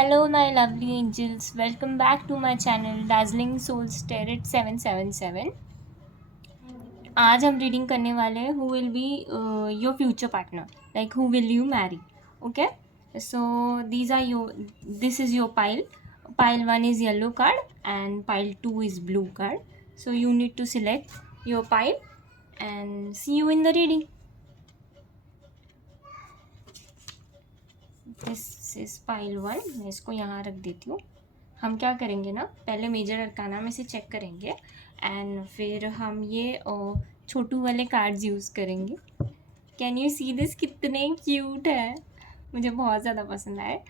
Hello, my lovely angels. Welcome back to my channel Dazzling Souls Tarot 777. आज हम reading करने वाले हैं who will be your future partner, like who will you marry. Okay, so this is your pile. Pile 1 is yellow card and pile 2 is blue card. So you need to select your pile and see you in the reading. This is pile 1. मैं इसको यहाँ रख देती हूँ. हम क्या करेंगे ना, पहले मेजर अरकाना में से चेक करेंगे एंड फिर हम ये छोटू वाले कार्ड्स यूज़ करेंगे. कैन यू सी दिस, कितने क्यूट है, मुझे बहुत ज़्यादा पसंद आए.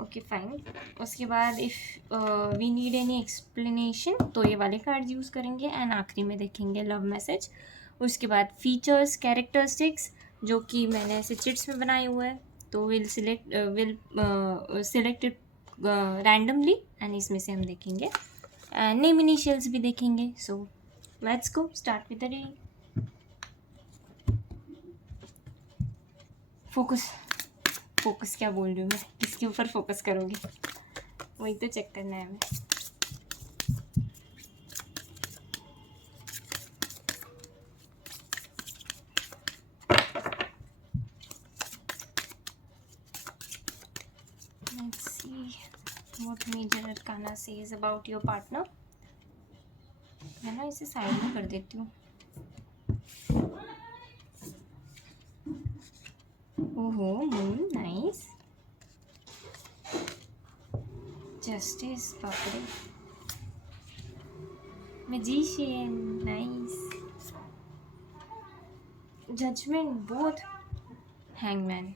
Okay fine. उसके बाद if we need any explanation तो ये वाले कार्ड्स यूज़ करेंगे एंड आखिरी में देखेंगे लव मैसेज. उसके बाद फीचर्स, कैरेक्टरिस्टिक्स जो कि मैंने ऐसे चिट्स में बनाए हुए हैं, तो will select it randomly and इसमें से हम देखेंगे नेम इनिशियल्स भी देखेंगे. So let's go start with the reading. Focus क्या बोल रही हूँ मैं, किसके ऊपर फोकस करोगे, वही तो चेक करना है हमें. Let's see what major arcana says about your partner. मैं ना इसे साइड में कर देती हूँ. ओहो, मून, नाइस. जस्टिस, बापरे. Magician, nice. Judgement, both. Hangman.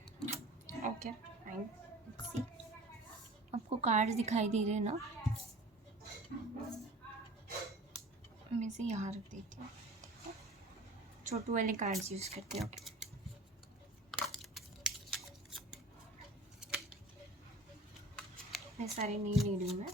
Okay fine. Let's see. आपको कार्ड्स दिखाई दे रहे हैं ना, मैं इसे यहाँ रख देती हूँ. छोटू वाले कार्ड्स यूज़ करते हो. मैं सारे नहीं ले रही हूँ मैं.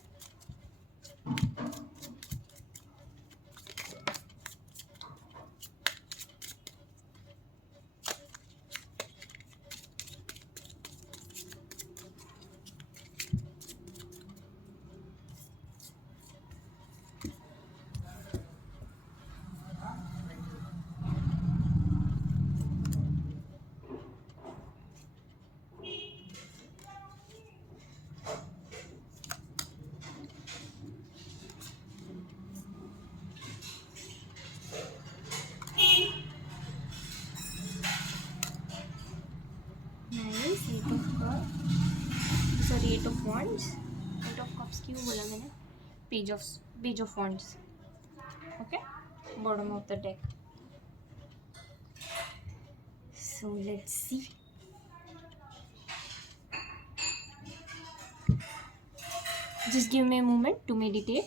Nice. Eight of wands. Eight of cups क्यों बोला मैंने, page of wands. Okay, bottom of the deck. So let's see. Just give me a moment to meditate.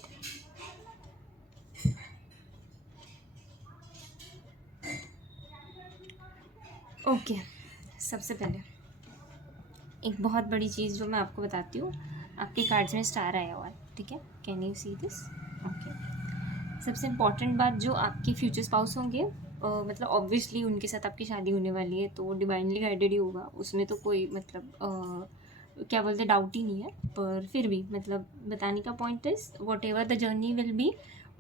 Okay, सबसे पहले एक बहुत बड़ी चीज़ जो मैं आपको बताती हूँ. आपके कार्ड्स में स्टार आया हुआ है, ठीक है. Can you see this. Okay. सबसे इम्पॉर्टेंट बात, जो आपके फ्यूचर स्पाउस होंगे, मतलब ऑब्वियसली उनके साथ आपकी शादी होने वाली है, तो डिवाइनली गाइडेड ही होगा, उसमें तो कोई मतलब क्या बोलते डाउट ही नहीं है. पर फिर भी मतलब बताने का point is whatever the journey will be,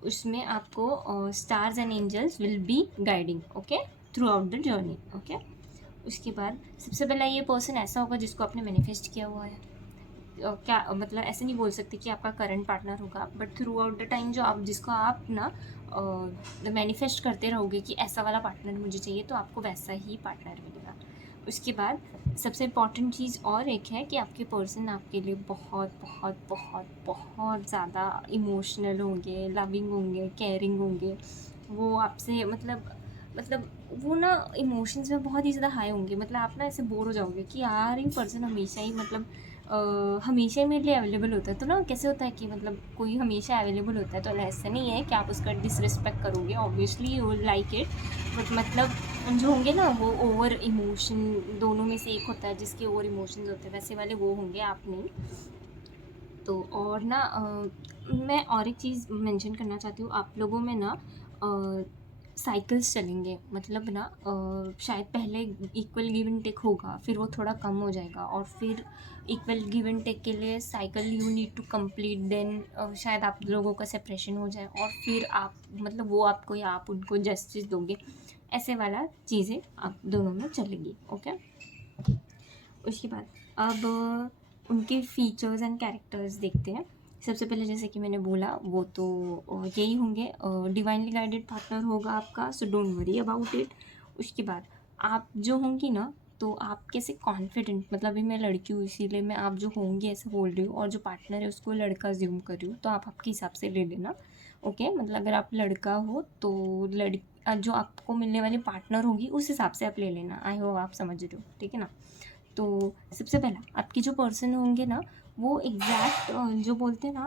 उसमें आपको stars and angels will be guiding, okay, throughout the journey. Okay. उसके बाद सबसे पहला ये पर्सन ऐसा होगा जिसको आपने मैनिफेस्ट किया हुआ है. क्या मतलब ऐसे नहीं बोल सकते कि आपका करंट पार्टनर होगा, but through out the time जो आप जिसको आप ना मैनिफेस्ट करते रहोगे कि ऐसा वाला पार्टनर मुझे चाहिए, तो आपको वैसा ही पार्टनर मिलेगा. उसके बाद सबसे इम्पॉर्टेंट चीज़ और एक है कि आपके पर्सन आपके लिए बहुत बहुत बहुत बहुत ज़्यादा इमोशनल होंगे, लविंग होंगे, केयरिंग होंगे. वो आपसे मतलब वो ना इमोशंस में बहुत ही ज़्यादा हाई होंगे. मतलब आप ना ऐसे बोर हो जाओगे कि यार ये पर्सन हमेशा ही मतलब हमेशा ही मेरे लिए अवेलेबल होता है. तो ना कैसे होता है कि मतलब कोई हमेशा अवेलेबल होता है, तो ऐसा नहीं है कि आप उसका डिसरिस्पेक्ट करोगे. Obviously you will like it, but मतलब जो होंगे ना वो ओवर इमोशन, दोनों में से एक होता है जिसके ओवर इमोशंस होते हैं, वैसे वाले वो होंगे, आप नहीं. तो और ना मैं और एक चीज़ मेंशन करना चाहती हूँ. आप लोगों में ना साइकिल्स चलेंगे, मतलब ना शायद पहले इक्वल गिव एंड टेक होगा, फिर वो थोड़ा कम हो जाएगा, और फिर इक्वल गिव एंड टेक के लिए cycle you need to complete, then शायद आप लोगों का सेपरेशन हो जाए, और फिर आप मतलब वो आपको या आप उनको जस्टिस दोगे, ऐसे वाला चीज़ें आप दोनों में चलेगी। ओके, उसके बाद अब उनके फीचर्स एंड कैरेक्टर्स देखते हैं। सबसे पहले जैसे कि मैंने बोला वो तो यही होंगे, डिवाइनली गाइडेड पार्टनर होगा आपका, so don't worry about it. उसके बाद आप जो होंगी ना, तो आप कैसे कॉन्फिडेंट, मतलब अभी मैं लड़की हूँ इसीलिए मैं आप जो होंगी ऐसे बोल रही हूँ, और जो पार्टनर है उसको लड़का ज्यूम कर रही हूँ, तो आप आपके हिसाब से ले लेना। ओके, मतलब अगर आप लड़का हो तो जो आपको मिलने वाली पार्टनर होगी उस हिसाब से आप ले लेना। आई होप आप समझ रहे हो, ठीक है ना। तो सबसे पहला आपके जो पर्सन होंगे ना, वो एग्जैक्ट जो बोलते हैं ना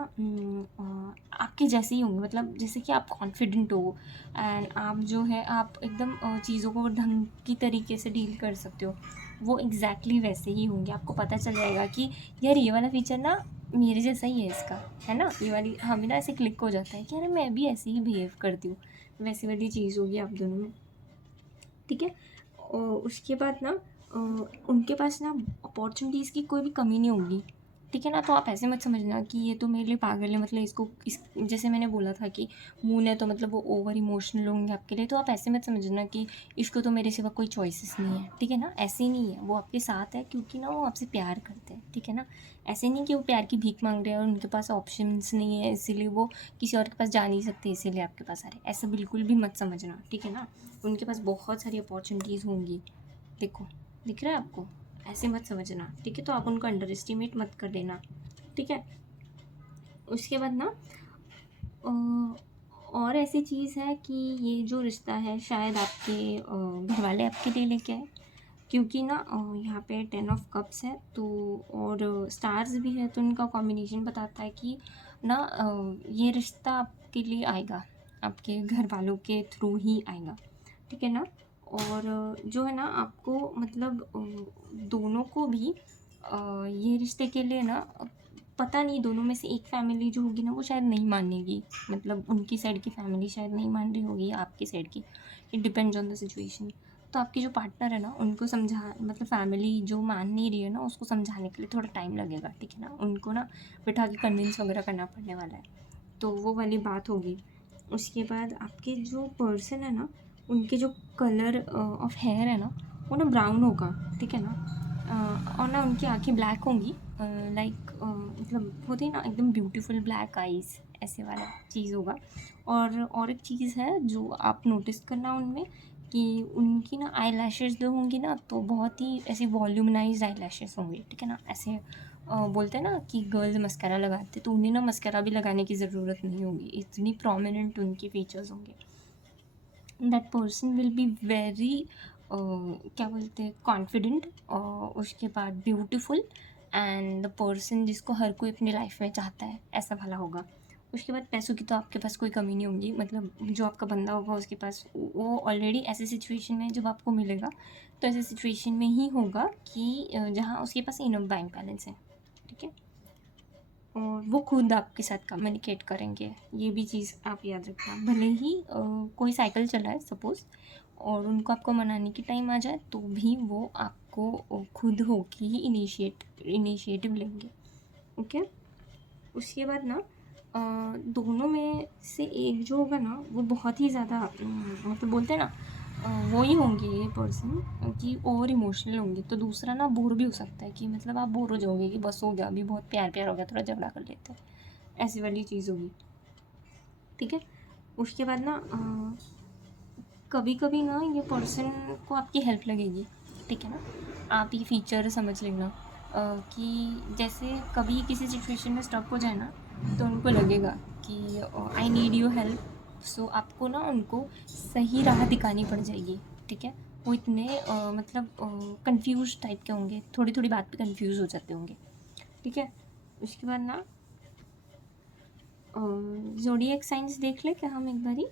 आपके जैसे ही होंगे, मतलब जैसे कि आप कॉन्फिडेंट हो, एंड आप जो है आप एकदम चीज़ों को ढंग की तरीके से डील कर सकते हो, वो एग्जैक्टली वैसे ही होंगे। आपको पता चल जाएगा कि यार ये वाला फीचर ना मेरे जैसा ही है इसका, है ना, ये वाली हमें ना ऐसे क्लिक हो जाता है कि अरे मैं भी ऐसे ही बिहेव करती हूँ, वैसी वाली चीज़ होगी आप दोनों में, ठीक है। और उसके बाद ना उनके पास ना अपॉर्चुनिटीज़ की कोई भी कमी नहीं होगी, ठीक है ना। तो आप ऐसे मत समझना कि ये तो मेरे लिए पागल है, मतलब इसको इस जैसे मैंने बोला था कि मून है तो मतलब वो ओवर इमोशनल होंगे आपके लिए, तो आप ऐसे मत समझना कि इसको तो मेरे सिवा कोई चॉइसेस नहीं है, ठीक है ना। ऐसे ही नहीं है, वो आपके साथ है क्योंकि ना वो आपसे प्यार करते हैं, ठीक है ना। ऐसे नहीं कि वो प्यार की भीख मांग रहे हैं और उनके पास ऑप्शंस नहीं है इसीलिए वो किसी और के पास जा नहीं सकते इसीलिए आपके पास आ रहे हैं, ऐसा बिल्कुल भी मत समझना, ठीक है ना। उनके पास बहुत सारी अपॉर्चुनिटीज़ होंगी, देखो दिख रहा है आपको, ऐसे मत समझना, ठीक है। तो आप उनको अंडर एस्टिमेट मत कर देना, ठीक है। उसके बाद ना और ऐसी चीज़ है कि ये जो रिश्ता है शायद आपके घर वाले आपके लिए लेके आए, क्योंकि ना यहाँ पे 10 ऑफ कप्स है तो, और स्टार्स भी है, तो इनका कॉम्बिनेशन बताता है कि ना ये रिश्ता आपके लिए आएगा, आपके घर वालों के थ्रू ही आएगा, ठीक है ना। और जो है ना आपको मतलब दोनों को भी ये रिश्ते के लिए ना पता नहीं, दोनों में से एक फैमिली जो होगी ना वो शायद नहीं मानेगी, मतलब उनकी साइड की फैमिली शायद नहीं मान रही होगी आपकी साइड की, it depends on the situation. तो आपके जो पार्टनर है ना उनको समझा, मतलब फैमिली जो मान नहीं रही है ना उसको समझाने के लिए थोड़ा टाइम लगेगा, ठीक है ना। उनको ना बिठा के कन्विंस वगैरह करना पड़ने वाला है, तो वो वाली बात होगी। उसके बाद आपके जो पर्सन है ना उनके जो कलर ऑफ हेयर है ना वो ना ब्राउन होगा, ठीक है ना। और ना उनकी आँखें ब्लैक होंगी, लाइक मतलब होती है ना एकदम ब्यूटीफुल ब्लैक आईज, ऐसे वाला चीज़ होगा। और एक चीज़ है जो आप नोटिस करना उनमें, कि उनकी ना आई लैशेज़ जो होंगी ना तो बहुत ही ऐसे वॉल्यूमनाइज आई लैशेज़ होंगी, ठीक है ना। ऐसे बोलते हैं ना कि गर्ल्स मस्करा लगाते, तो उन्हें ना मस्करा भी लगाने की ज़रूरत नहीं होगी, इतनी प्रोमिनेंट उनके फीचर्स होंगे। That person will be very क्या बोलते हैं कॉन्फिडेंट, उसके बाद ब्यूटीफुल, एंड द पर्सन जिसको हर कोई अपनी लाइफ में चाहता है, ऐसा वाला होगा। उसके बाद पैसों की तो आपके पास कोई कमी नहीं होगी, मतलब जो आपका बंदा होगा उसके पास वो ऑलरेडी ऐसी सिचुएशन में जब आपको मिलेगा तो ऐसी सिचुएशन में ही होगा कि जहाँ उसके पास इनफ बैंक बैलेंस है, ठीक है। और वो खुद आपके साथ कम्युनिकेट करेंगे, ये भी चीज़ आप याद रखना। भले ही कोई साइकिल चलाए सपोज़ और उनको आपको मनाने की टाइम आ जाए तो भी वो आपको खुद होके ही इनिशिएटिव लेंगे, ओके। उसके बाद ना दोनों में से एक जो होगा ना वो बहुत ही ज़्यादा मतलब बोलते हैं ना वो ही होंगे ये पर्सन कि ओवर इमोशनल होंगे, तो दूसरा ना बोर भी हो सकता है कि मतलब आप बोर हो जाओगे कि बस हो गया अभी बहुत प्यार प्यार हो गया, थोड़ा झगड़ा कर लेते हैं, ऐसी वाली चीज़ होगी, ठीक है। उसके बाद ना कभी कभी ना ये पर्सन को आपकी हेल्प लगेगी, ठीक है ना। आप ये फीचर समझ लेना कि जैसे कभी किसी सिचुएशन में स्टक हो जाए ना तो उनको लगेगा कि आई नीड योर हेल्प, सो आपको ना उनको सही राह दिखानी पड़ जाएगी, ठीक है। वो इतने मतलब कंफ्यूज टाइप के होंगे, थोड़ी थोड़ी बात पे कंफ्यूज हो जाते होंगे, ठीक है। उसके बाद ना ज़ोडिएक साइंस देख ले क्या हम एक बारी,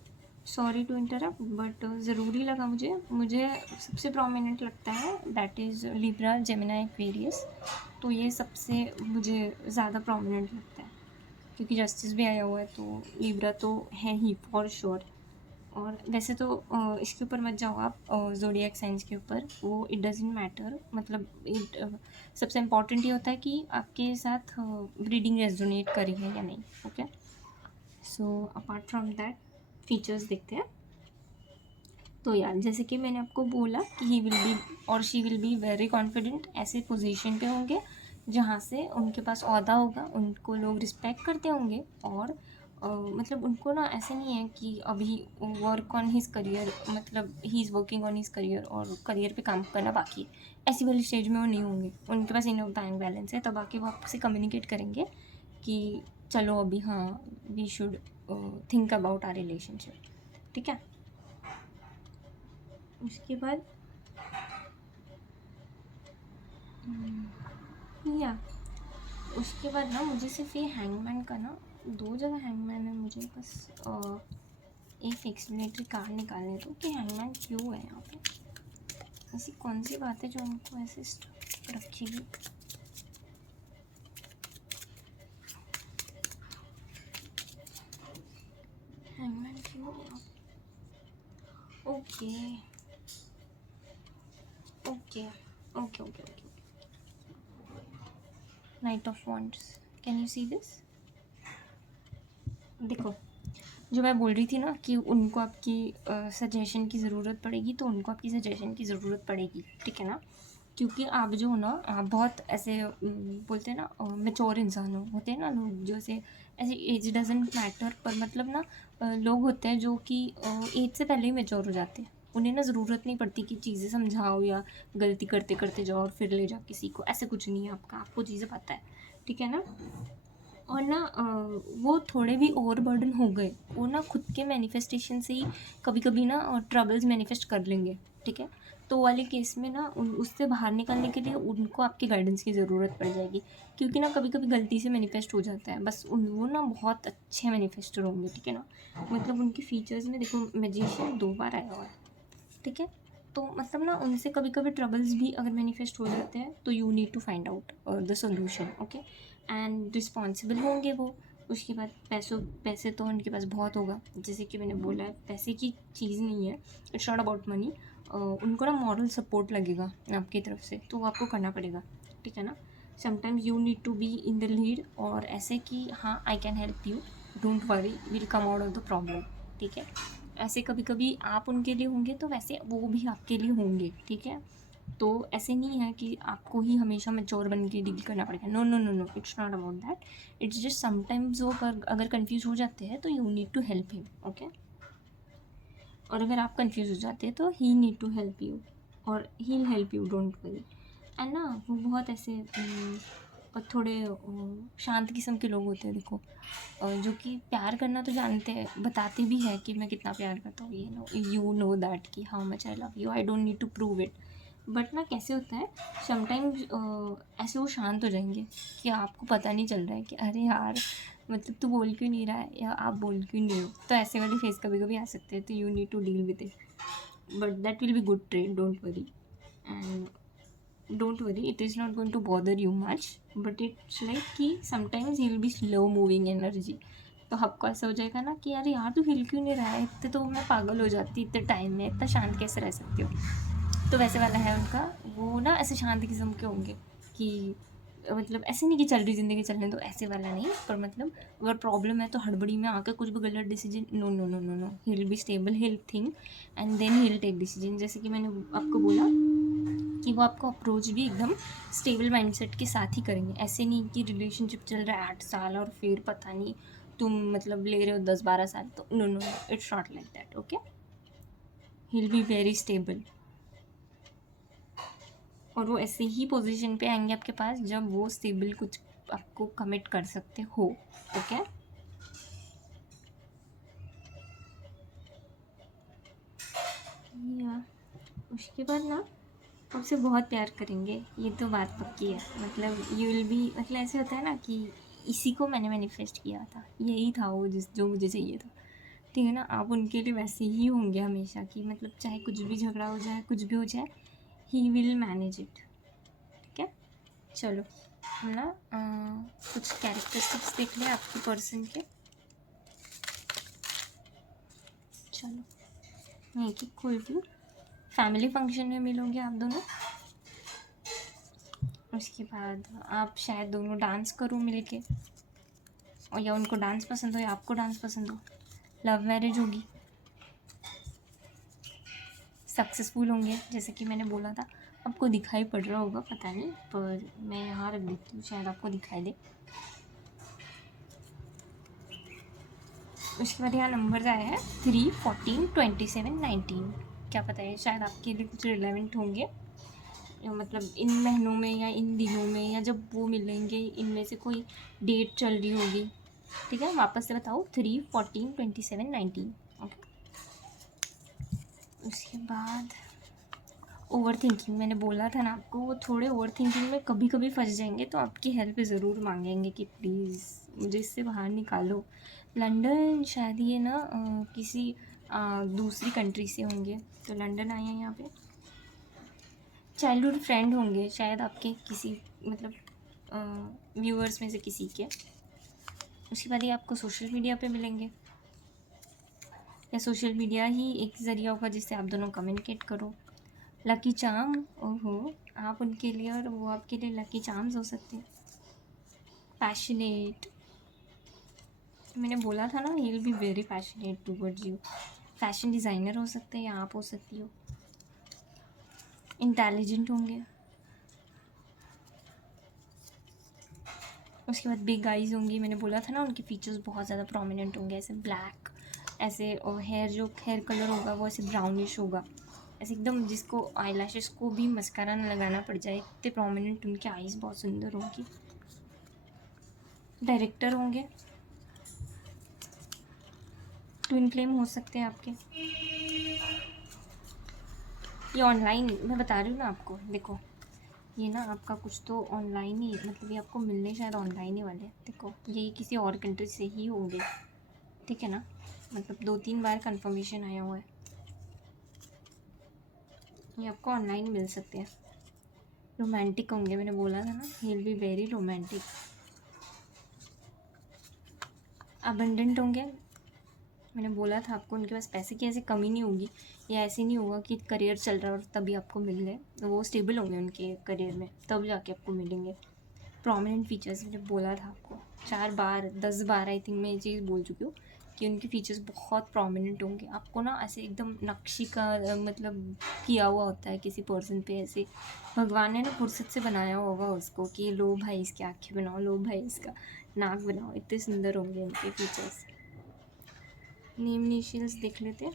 सॉरी टू इंटरप्ट बट ज़रूरी लगा मुझे, मुझे सबसे प्रोमिनेंट लगता है that is Libra Gemini Aquarius, तो ये सबसे मुझे ज़्यादा प्रोमिनेंट लगता है क्योंकि जस्टिस भी आया हुआ है तो लिब्रा तो है ही फॉर श्योर, और वैसे तो इसके ऊपर मत जाओ आप, ज़ोडिएक साइंस के ऊपर, वो इट डजेंट मैटर, मतलब सबसे इम्पॉर्टेंट ये होता है कि आपके साथ रीडिंग रेजोनेट करी है या नहीं। Okay, so apart from that features देखते हैं। तो यार जैसे कि मैंने आपको बोला कि ही विल बी और she will be very confident, ऐसे पोजीशन पे होंगे जहाँ से उनके पास ओहदा होगा, उनको लोग रिस्पेक्ट करते होंगे, और मतलब उनको ना ऐसे नहीं है कि अभी वर्क ऑन हिज करियर, मतलब he is working on his career और करियर पे काम करना बाकी है, ऐसी वाली स्टेज में वो नहीं होंगे। उनके पास इनफ बैंक बैलेंस है, तब आके वो आपसे कम्युनिकेट करेंगे कि चलो अभी हाँ we should think about our relationship, ठीक है। उसके बाद या उसके बाद ना मुझे सिर्फ ये हैंगमैन का ना, दो जगह हैंगमैन है, मुझे बस एक एक्सप्लेनेटरी कार्ड निकालने दो कि हैंगमैन क्यों है यहाँ पे, ऐसी कौन सी बात है जो उनको ऐसे स्टक रखेगी। हैंगमैन क्यों है यहाँ पे? Okay okay okay okay okay, night of wands, can you see this? देखो, जो मैं बोल रही थी ना कि उनको आपकी सजेशन की ज़रूरत पड़ेगी, तो उनको आपकी सजेशन की ज़रूरत पड़ेगी, ठीक है ना। क्योंकि आप जो हो ना, आप बहुत ऐसे बोलते हैं ना मेच्योर इंसान होते हैं ना लोग, जो ऐसे एज डजेंट मैटर, पर मतलब ना लोग होते हैं जो कि एज से पहले ही मेच्योर हो जाते हैं, उन्हें ना ज़रूरत नहीं पड़ती कि चीज़ें समझाओ या गलती करते करते जाओ और फिर ले जाओ किसी को, ऐसे कुछ नहीं है आपका, आपको चीज़ें पता है, ठीक है ना। और ना वो थोड़े भी ओवर बर्डन हो गए, वो ना खुद के मैनिफेस्टेशन से ही कभी कभी ना ट्रबल्स मैनिफेस्ट कर लेंगे, ठीक है। तो वाले केस में ना उससे बाहर निकलने के लिए उनको आपकी गाइडेंस की ज़रूरत पड़ जाएगी, क्योंकि ना कभी कभी गलती से मैनिफेस्ट हो जाता है, बस वो ना बहुत अच्छे मैनिफेस्टर होंगे, ठीक है ना। मतलब उनके फीचर्स में देखो, मैजिशियन 2 बार आया हुआ है, ठीक है। तो मतलब ना उनसे कभी कभी ट्रबल्स भी अगर मैनिफेस्ट हो जाते हैं, तो you need to find out the solution, okay. And responsible होंगे वो। उसके बाद पैसे तो उनके पास बहुत होगा, जैसे कि मैंने बोला है, पैसे की चीज़ नहीं है, इट्स नॉट अबाउट मनी। उनको ना मॉरल सपोर्ट लगेगा आपकी तरफ से, तो वो आपको करना पड़ेगा, ठीक है ना। Sometimes you need to be in the lead, और ऐसे कि हाँ I can help you, don't worry, will come out of the problem, ठीक है। ऐसे कभी कभी आप उनके लिए होंगे, तो वैसे वो भी आपके लिए होंगे, ठीक है। तो ऐसे नहीं है कि आपको ही हमेशा मैच्योर बन के डील करना पड़ेगा, no no no no, it's not about that. It's just sometimes वो अगर कंफ्यूज हो जाते हैं, तो you need to help him, okay. और अगर आप कंफ्यूज हो जाते हैं, तो he need to help you, और he help you, don't worry. And ना वो बहुत ऐसे और थोड़े शांत किस्म के लोग होते हैं, देखो, जो कि प्यार करना तो जानते हैं, बताते भी हैं कि मैं कितना प्यार करता हूँ, यू नो दैट कि how much I love you, I don't need to prove it. But ना कैसे होता है, समटाइम्स ऐसे वो शांत हो जाएंगे कि आपको पता नहीं चल रहा है कि अरे यार, मतलब तू बोल क्यों नहीं रहा है, या आप बोल क्यों नहीं हो, तो ऐसे वाले फेस कभी कभी आ सकते हैं, तो you need to deal with it, but that will be good trade, don't worry. And don't worry, it is not going to bother you much, but it's like कि sometimes he'll be slow moving energy, तो आपको ऐसा हो जाएगा ना कि अरे यार तू हिल क्यों नहीं रहा है, इतने तो मैं पागल हो जाती, इतने टाइम में इतना शांत कैसे रह सकती हो। तो वैसे वाला है उनका, वो ना ऐसे शांत किस्म के होंगे कि मतलब ऐसे नहीं कि चल रही ज़िंदगी चलने दो, ऐसे वाला नहीं, पर मतलब अगर प्रॉब्लम है तो हड़बड़ी में आकर कुछ भी गलत decision, no no no no no, he will be stable, he will think and then he will take decision. जैसे कि मैंने आपको बोला कि वो आपको अप्रोच भी एकदम स्टेबल माइंडसेट के साथ ही करेंगे, ऐसे नहीं कि रिलेशनशिप चल रहा है 8 साल और फिर पता नहीं तुम मतलब ले रहे हो 10-12 साल, तो no no no, it's not like that, okay. He will be very stable, और वो ऐसे ही पोजीशन पे आएंगे आपके पास जब वो स्टेबल कुछ आपको कमिट कर सकते हो, ओके। या उसके बाद ना आपसे बहुत प्यार करेंगे, ये तो बात पक्की है, मतलब यू विल बी, मतलब ऐसे होता है ना कि इसी को मैंने मैनिफेस्ट किया था, यही था वो जो मुझे चाहिए था, ठीक है ना। आप उनके लिए वैसे ही होंगे हमेशा, कि मतलब चाहे कुछ भी झगड़ा हो जाए, कुछ भी हो जाए, ही विल मैनेज इट, ठीक है। चलो हम ना कुछ कैरेक्टरिस्टिक्स देख लें आपके पर्सन के। चलो मैं एक एक खोलती हूँ। फैमिली फंक्शन में मिलोगे आप दोनों। उसके बाद आप शायद दोनों डांस करो मिलके, और या उनको डांस पसंद हो या आपको डांस पसंद हो। लव मैरिज होगी, सक्सेसफुल होंगे जैसे कि मैंने बोला था। आपको दिखाई पड़ रहा होगा पता नहीं, पर मैं यहाँ रख देती हूँ, शायद आपको दिखाई दे। उसके बाद यहाँ नंबर आया है 3, 14, 27, 19। क्या पता है, शायद आपके लिए कुछ रिलेवेंट होंगे, या मतलब इन महीनों में या इन दिनों में या जब वो मिलेंगे इनमें से कोई डेट चल रही होगी। ठीक है, वापस से बताओ 3, 14, 27, 19। ओके। उसके बाद ओवर थिंकिंग, मैंने बोला था ना आपको, वो थोड़े ओवर थिंकिंग में कभी कभी फंस जाएंगे, तो आपकी हेल्प ज़रूर मांगेंगे कि प्लीज़ मुझे इससे बाहर निकालो। लंदन शायद ये ना किसी दूसरी कंट्री से होंगे, तो लंदन आए हैं यहाँ पे। चाइल्डहुड फ्रेंड होंगे शायद आपके किसी, मतलब व्यूअर्स में से किसी के। उसके बाद ये आपको सोशल मीडिया पे मिलेंगे, या सोशल मीडिया ही एक ज़रिया होगा जिससे आप दोनों कम्युनिकेट करो। लकी चार्म, ओहो, आप उनके लिए और वो आपके लिए लकी चार्म्स हो सकते हैं। पैशनेट, मैंने बोला था ना, ही will be very passionate towards you. Fashion designer हो सकते हैं या आप हो सकती हो। इंटेलिजेंट होंगे। उसके बाद बिग आइज़ होंगी, मैंने बोला था ना उनके फीचर्स बहुत ज़्यादा प्रोमिनेंट होंगे, ऐसे ब्लैक, ऐसे, और हेयर जो हेयर कलर होगा वो ऐसे ब्राउनिश होगा, ऐसे एकदम जिसको आई लैशेस को भी मस्कारा ना लगाना पड़ जाए, इतने प्रोमिनेंट उनके आईज़ बहुत सुंदर होंगी। डायरेक्टर होंगे, ट्विन फ्लेम हो सकते हैं आपके। ये ऑनलाइन मैं बता रही हूँ ना आपको, देखो ये ना आपका कुछ तो ऑनलाइन ही, मतलब ये आपको मिलने शायद ऑनलाइन ही वाले हैं। देखो ये किसी और कंट्री से ही होंगे, ठीक है ना, मतलब 2-3 बार कंफर्मेशन आया हुआ है, ये आपको ऑनलाइन मिल सकते हैं। रोमांटिक होंगे, मैंने बोला था ना, ही will be very romantic. Abundant होंगे, मैंने बोला था आपको उनके पास पैसे की ऐसे कमी नहीं होगी, या ऐसे नहीं होगा कि करियर चल रहा है और तभी आपको मिल रहे, तो वो स्टेबल होंगे उनके करियर में, तब जाके आपको मिलेंगे। प्रोमिनेंट फीचर्स, मैंने बोला था आपको 4 बार 10 बार आई थिंक मैं ये चीज़ बोल चुकी हूँ कि उनके फीचर्स बहुत प्रोमिनेंट होंगे। आपको ना ऐसे एकदम नक्शी का मतलब किया हुआ होता है किसी पर्सन पे, ऐसे भगवान ने ना फुर्सत से बनाया होगा उसको कि लो भाई इसकी आँखें बनाओ, लो भाई इसका नाक बनाओ, इतने सुंदर होंगे उनके फीचर्स। नेम इनिशियल्स देख लेते हैं।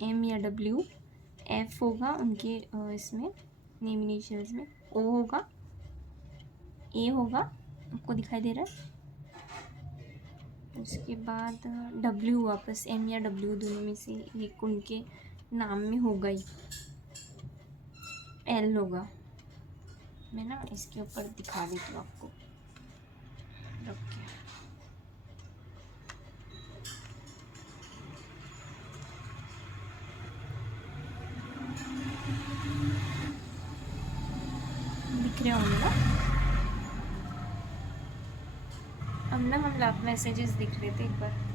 एम या डब्ल्यू, एफ होगा उनके इसमें नेम इनिशियल्स में, ओ होगा, ए होगा, आपको दिखाई दे रहा है। उसके बाद डब्ल्यू, वापस एम या डब्ल्यू दोनों में से एक उनके नाम में होगा ही। एल होगा, मैं ना इसके ऊपर दिखा देती हूँ आपको, रख के। दिख रहे होंगे ना। अब ना हम लव मैसेजेस दिख लेते एक बार।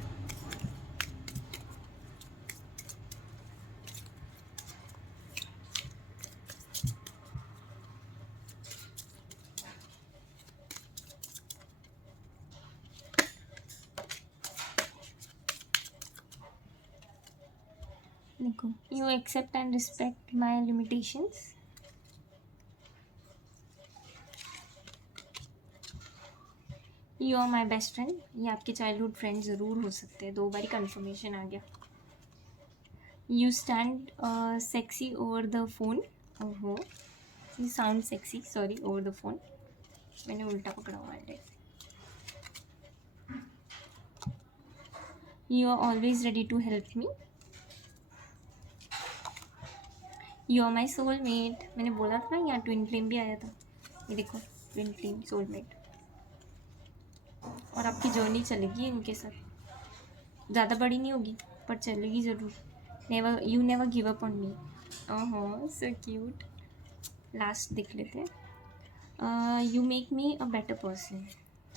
देखो, you accept and respect my limitations. You are my best friend, ये आपके चाइल्डहुड फ्रेंड ज़रूर हो सकते हैं, 2 बारी कंफर्मेशन आ गया। You stand sexy over the phone, ओहो, you sound sexy, sorry, over the phone, मैंने उल्टा पकड़ा हुआ है। You are always ready to help me. You are my soulmate, मैंने बोला था ना यहाँ ट्विन फ्लेम भी आया था, ये देखो ट्विन फ्लेम सोलमेट। और आपकी जर्नी चलेगी इनके साथ, ज़्यादा बड़ी नहीं होगी पर चलेगी ज़रूर। Never, you never give up on me, ओहो सो क्यूट। लास्ट देख लेते हैं। You make me a better person,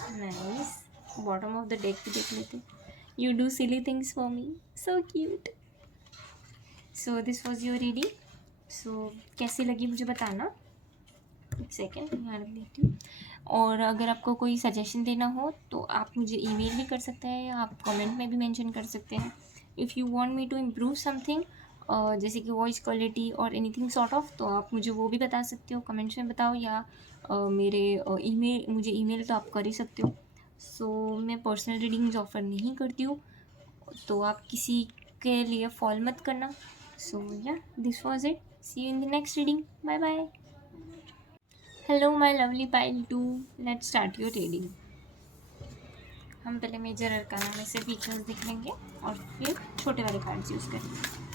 nice. Bottom of the deck भी देख लेते। You do silly things for me, so cute. So this was your reading. So कैसी लगी मुझे बताना। एक सेकेंड यहाँ रख देती हूँ। और अगर आपको कोई सजेशन देना हो तो आप मुझे ईमेल भी कर सकते हैं, या आप कमेंट में भी मेंशन कर सकते हैं। If you want me to improve something, जैसे कि वॉइस क्वालिटी और एनीथिंग सॉर्ट ऑफ, तो आप मुझे वो भी बता सकते हो, कमेंट्स में बताओ, या मेरे ईमेल, मुझे ईमेल तो आप कर ही सकते हो। सो मैं पर्सनल रीडिंग्स ऑफ़र नहीं करती हूँ, तो आप किसी के लिए फॉल मत करना। So ya this was it. See you in the next reading. Bye bye. Hello my lovely pile two, let's start your reading. हम पहले मेजर अरकाना में से फीचर्स देख लेंगे और फिर छोटे वाले कार्ड्स यूज़ करेंगे।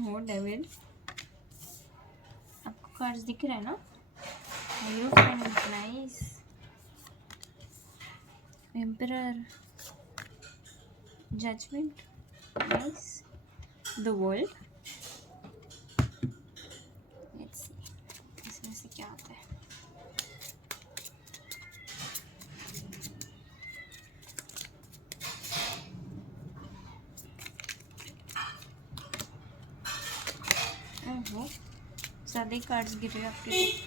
हो डेविल, आपको कार्ड्स दिख रहा है ना? Hierophant, nice. Emperor, judgement, nice. The world, let's see इसमें से क्या आता है। ओहो, ज़्यादा कार्ड्स गिर रहे हैं आपके।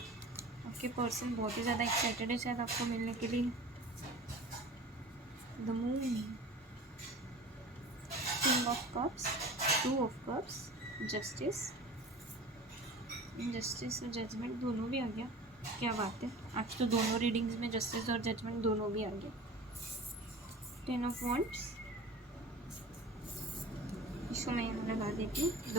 आपके पर्सन बहुत ही ज़्यादा एक्साइटेड है शायद आपको मिलने के लिए। The moon, king of cups, two of cups, justice. Justice और जजमेंट दोनों भी आ गया, क्या बात है। आज तो दोनों रीडिंग्स में जस्टिस और जजमेंट दोनों भी आ गया। टेन ऑफ वॉन्ड्स, इसको मैं यहाँ लगा देती हूँ। द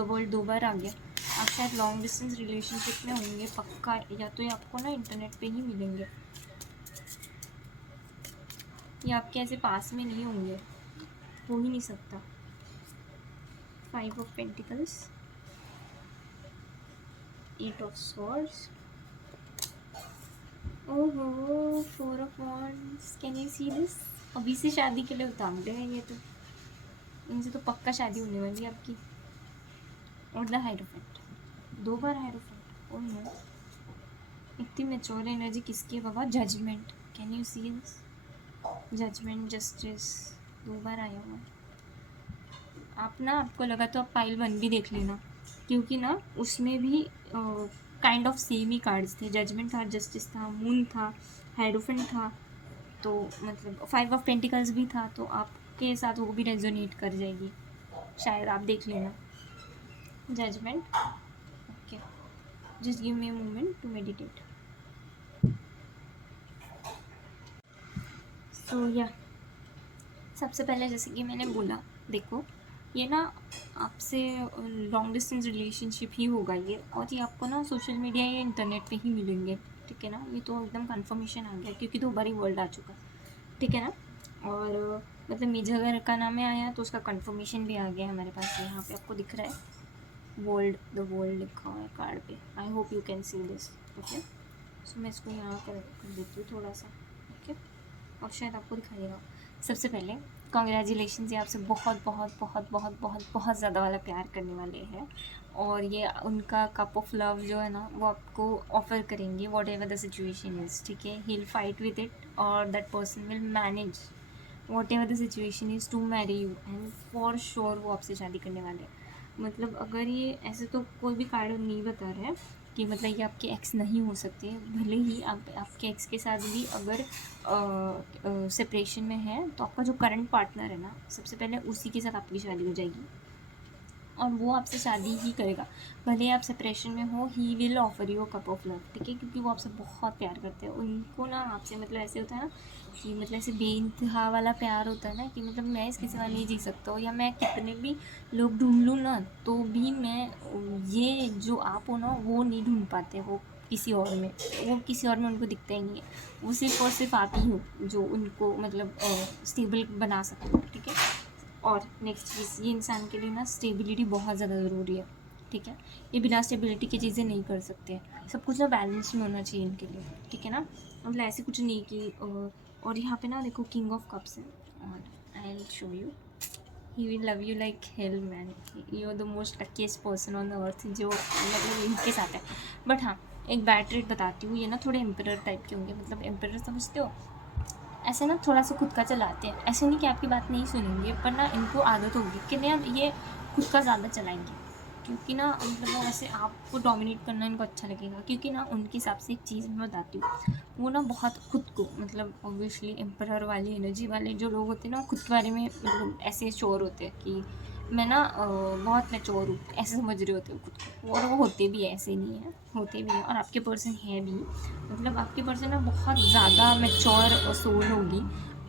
वर्ल्ड दो बार आ गया। आप शायद लॉन्ग डिस्टेंस रिलेशनशिप में होंगे पक्का, या तो ये आपको ना इंटरनेट पे ही मिलेंगे, या आपके ऐसे पास में नहीं होंगे, हो ही नहीं सकता। Five of pentacles, eight of swords, ओहो, four of wands. Can you see this? अभी से शादी के लिए उतावले हैं ये तो, इनसे तो पक्का शादी होने वाली है आपकी। और द हायरोफेंट, दो बार हायरोफेंट। ओह नो, इतनी मैच्योर एनर्जी किसकी है बाबा? Judgement, can you see this? Judgement, justice, दो बार आया हुआ है। आप ना, आपको लगा तो आप पाइल 1 भी देख लेना, क्योंकि ना उसमें भी kind of same he cards थे। जजमेंट था, जस्टिस था, मून था, हायरोफेंट था, तो मतलब 5 ऑफ पेंटिकल्स भी था, तो आपके साथ वो भी रेजोनेट कर जाएगी शायद, आप देख लेना। Judgement, okay, just give me a moment to meditate. So yeah सबसे पहले जैसे कि मैंने बोला, देखो ये ना आपसे लॉन्ग डिस्टेंस रिलेशनशिप ही होगा ये, और ये आपको ना सोशल मीडिया या इंटरनेट पे ही मिलेंगे, ठीक है ना? ये तो एकदम कंफर्मेशन आ गया, क्योंकि 2 बार ही वर्ल्ड आ चुका, ठीक है ना? और मतलब मेजर घर का नाम में आया तो उसका कंफर्मेशन भी आ गया हमारे पास। यहाँ पे आपको दिख रहा है वर्ल्ड, द वर्ल्ड लिखा हुआ है कार्ड पे। I hope you can see this, okay. So मैं इसको यहाँ कर देती हूँ थोड़ा सा, ओके, और शायद आपको दिखाई देगा। सबसे पहले कॉन्ग्रेचुलेशन, ये आपसे बहुत बहुत बहुत बहुत बहुत बहुत ज़्यादा वाला प्यार करने वाले हैं, और ये उनका कप ऑफ लव जो है ना वो आपको ऑफर करेंगे, whatever the situation is, ठीक है? He will fight with it, और that person will manage whatever the situation is to marry you, and for sure वो आपसे शादी करने वाले हैं। मतलब अगर ये ऐसे तो कोई भी कार्ड नहीं बता रहा है कि मतलब ये आपके एक्स नहीं हो सकते, भले ही आपके एक्स के साथ भी अगर सेपरेशन में है, तो आपका जो करंट पार्टनर है ना, सबसे पहले उसी के साथ आपकी शादी हो जाएगी, और वो आपसे शादी ही करेगा, भले आप सेपरेशन में हो। He will offer you cup of love, ठीक है? क्योंकि वो आपसे बहुत प्यार करते हैं। उनको ना आपसे मतलब ऐसे होता है ना कि मतलब ऐसे बेइंतहा वाला प्यार होता है ना, कि मतलब मैं इसके सिवा नहीं जी सकता हूँ, या मैं कितने भी लोग ढूंढ लूँ ना तो भी मैं, ये जो आप हो ना वो नहीं ढूंढ पाते, वो किसी और में, वो किसी और में उनको दिखता ही नहीं है। वो सिर्फ और सिर्फ आप ही हो जो उनको मतलब स्टेबल बना सकते हो, ठीक है? और नेक्स्ट चीज़, ये इंसान के लिए ना स्टेबिलिटी बहुत ज़्यादा ज़रूरी है, ठीक है? ये बिना स्टेबिलिटी की चीज़ें नहीं कर सकते। सब कुछ ना बैलेंस में होना चाहिए इनके लिए, ठीक है ना? मतलब ऐसे कुछ नहीं कि और यहाँ पे ना देखो किंग ऑफ कप्स है, और I will show you. He will love you like hell man, you are the most luckiest person on the earth जो मतलब इनके साथ है। बट हाँ, एक बैड ट्रेट बताती हूँ, ये ना थोड़े एम्परर टाइप के होंगे, मतलब एम्परर समझते हो, ऐसे ना थोड़ा सा खुद का चलाते हैं, ऐसे नहीं कि आपकी बात नहीं सुनेंगे, पर ना इनको आदत होगी कि नहीं ये खुद का ज़्यादा चलाएंगे, क्योंकि ना मतलब वो वैसे आपको डोमिनेट करना इनको अच्छा लगेगा, क्योंकि ना उनके हिसाब से एक चीज़ मैं बताती हूँ, वो ना बहुत खुद को मतलब ऑब्वियसली एम्परर वाली एनर्जी वाले जो लोग होते हैं ना, खुद के बारे में मतलब ऐसे श्योर होते हैं कि मैं ना बहुत मैच्योर हूँ, ऐसे समझ रहे होते हैं खुद को, और वो होते भी है, ऐसे नहीं है, होते भी हैं, और आपके पर्सन है भी, मतलब आपके पर्सन ना बहुत ज़्यादा मैच्योर सोल होगी,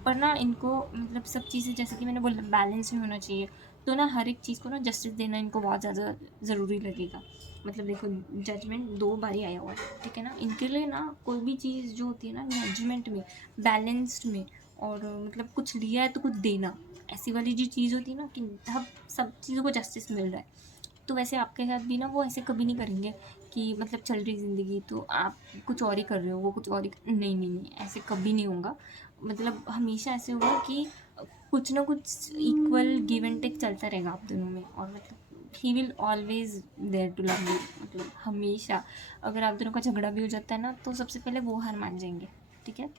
पर ना इनको मतलब सब चीज़ें जैसे कि मैंने बोला बैलेंस में होना चाहिए, तो ना हर एक चीज़ को ना जस्टिस देना इनको बहुत ज़्यादा ज़रूरी लगेगा। मतलब देखो जजमेंट 2 बारी आया हुआ है, ठीक है ना, इनके लिए ना कोई भी चीज़ जो होती है ना जजमेंट में, बैलेंस्ड में, और मतलब कुछ लिया है तो कुछ देना, ऐसी वाली जो चीज़ होती है ना कि सब चीज़ों को जस्टिस मिल रहा है, तो वैसे आपके साथ भी ना वो ऐसे कभी नहीं करेंगे कि मतलब चल रही ज़िंदगी तो आप कुछ और ही कर रहे हो, वो कुछ और ही नहीं, नहीं, नहीं, ऐसे कभी नहीं होगा। मतलब हमेशा ऐसे होगा कि कुछ ना कुछ इक्वल गिव एंड टेक चलता रहेगा आप दोनों में, और मतलब he will always there to love you, मतलब हमेशा। अगर आप दोनों का झगड़ा भी हो जाता है ना, तो सबसे पहले वो हार मान जाएँगे, ठीक है?